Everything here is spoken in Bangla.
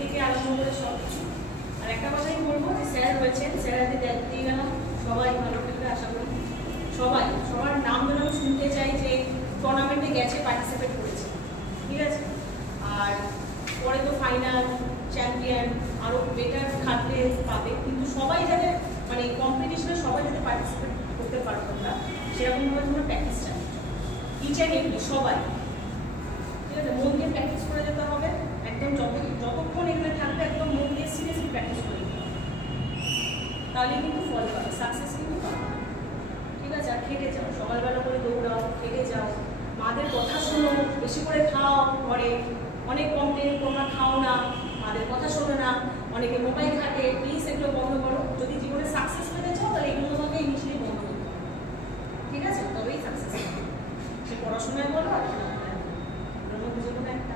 থেকে আরম্ভ করে সব কিছু। আর একটা কথাই বলবো যে স্যার রয়েছেন, স্যার আজকে দায়িত্ব দিয়ে গেলাম, সবাই ভালো থাকবে আশা করি। সবার নাম যেন আমি শুনতে চাই যে টুর্নামেন্টে গেছে, পার্টিসিপেট করেছে, ঠিক আছে। আর পরে তো ফাইনাল, চ্যাম্পিয়ন, আরও বেটার খাটলে পাবে, কিন্তু সবাই যাতে মানে কম্পিটিশনে সবাই যাতে পার্টিসিপেট করতে পারবো না, সেরকমভাবে তোমরা প্র্যাকটিস চাই ইচ অ্যান্ড এভরি, সবাই, ঠিক আছে। মন দিয়ে প্র্যাকটিস করে যেতে হবে একদম, যতক্ষণ এখানে থাকবে একদম মন দিয়ে সিরিয়াসলি প্র্যাকটিস করে যেতে হবে, তাহলে কিন্তু ফল পাবে, সাকসেস কিন্তু পাবে, ঠিক আছে। আর খেটে যাও, সকালবেলা করে দৌড়াও, খেটে যাও, মাদের কথা শোনো, বেশি করে খাও। ঘরে অনেক কমপ্লেন তোমরা খাও না, মাদের কথা শোনো না, অনেকে মোবাইল ঘাটে, প্লিজ এগুলো বন্ধ করো। যদি জীবনে সাকসেস পেতে চাও তাহলে এগুলো তোমাকে ইনিশিয়ালি বন্ধ করতে হবে, ঠিক আছে, তবেই সাকসেস হবে। সে পড়াশোনায় বলো আর এর মধ্যে যে কোনো একটা